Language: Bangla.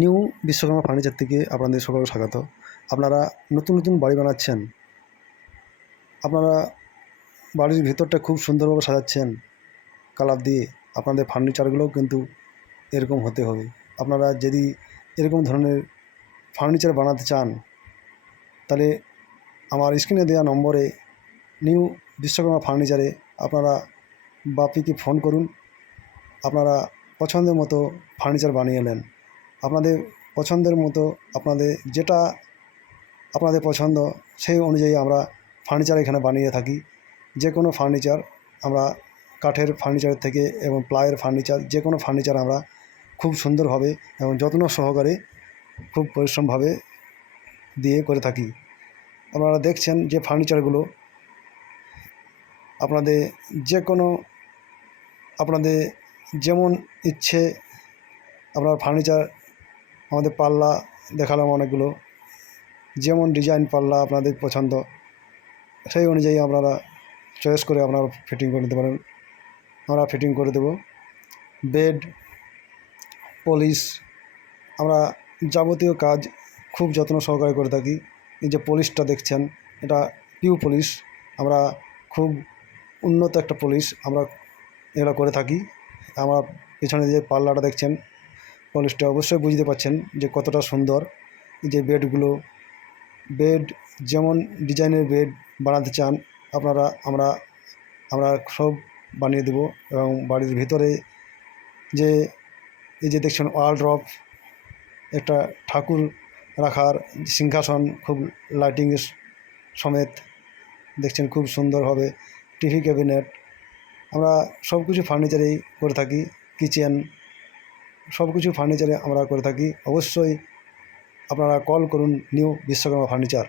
নিউ বিশ্বকর্মা ফার্নিচার থেকে আপনাদের সকলকে স্বাগত। আপনারা নতুন নতুন বাড়ি বানাচ্ছেন, আপনারা বাড়ির ভিতরটা খুব সুন্দরভাবে সাজাচ্ছেন কালার দিয়ে, আপনাদের ফার্নিচারগুলোও কিন্তু এরকম হতে হবে। আপনারা যদি এরকম ধরনের ফার্নিচার বানাতে চান তাহলে আমার স্ক্রিনে দেওয়া নম্বরে নিউ বিশ্বকর্মা ফার্নিচারে আপনারা বাপিকে ফোন করুন। আপনারা পছন্দের মতো ফার্নিচার বানিয়ে নেন। আপনাদের পছন্দের মতো আপনাদের যেটা আপনাদের পছন্দ সেই অনুযায়ী আমরা ফার্নিচার এখানে বানিয়ে থাকি। যে কোনো ফার্নিচার আমরা কাঠের ফার্নিচারের থেকে এবং প্লাইয়ের ফার্নিচার, যে কোনো ফার্নিচার আমরা খুব সুন্দরভাবে এবং যত্ন সহকারে খুব পরিশ্রমভাবে দিয়ে করে থাকি। আপনারা দেখছেন যে ফার্নিচারগুলো আপনাদের যে কোনো আপনাদের যেমন ইচ্ছে আপনার ফার্নিচার আমাদের পাল্লা দেখালাম অনেকগুলো, যেমন ডিজাইন পাল্লা আপনাদের পছন্দ সেই অনুযায়ী আপনারা চয়েস করে আপনারা ফিটিং করে নিতে পারেন। আমরা ফিটিং করে দেব। বেড পলিশ আমরা যাবতীয় কাজ খুব যত্ন সহকারে করে থাকি। এই যে পলিশটা দেখছেন এটা পিউ পলিশ, আমরা খুব উন্নত একটা পলিশ আমরা এগুলো করে থাকি। আমার পেছনে যে পাল্লাটা দেখছেন পলিশটা অবশ্যই বুঝতে পারছেন যে কতটা সুন্দর। এই যে বেড যেমন ডিজাইনের বেড বানাতে চান আপনারা আমরা সব বানিয়ে দেব। এবং বাড়ির ভিতরে যে এই যে দেখছেন ওয়ার্ডরোব, একটা ঠাকুর রাখার সিংহাসন খুব লাইটিংয়ের সমেত দেখছেন, খুব সুন্দরভাবে টিভি ক্যাবিনেট আমরা সব কিছু ফার্নিচারেই করে থাকি। কিচেন সব কিছু ফার্নিচারে আমরা করে থাকি। অবশ্যই আপনারা কল করুন নিউ বিশ্বকর্মা ফার্নিচার।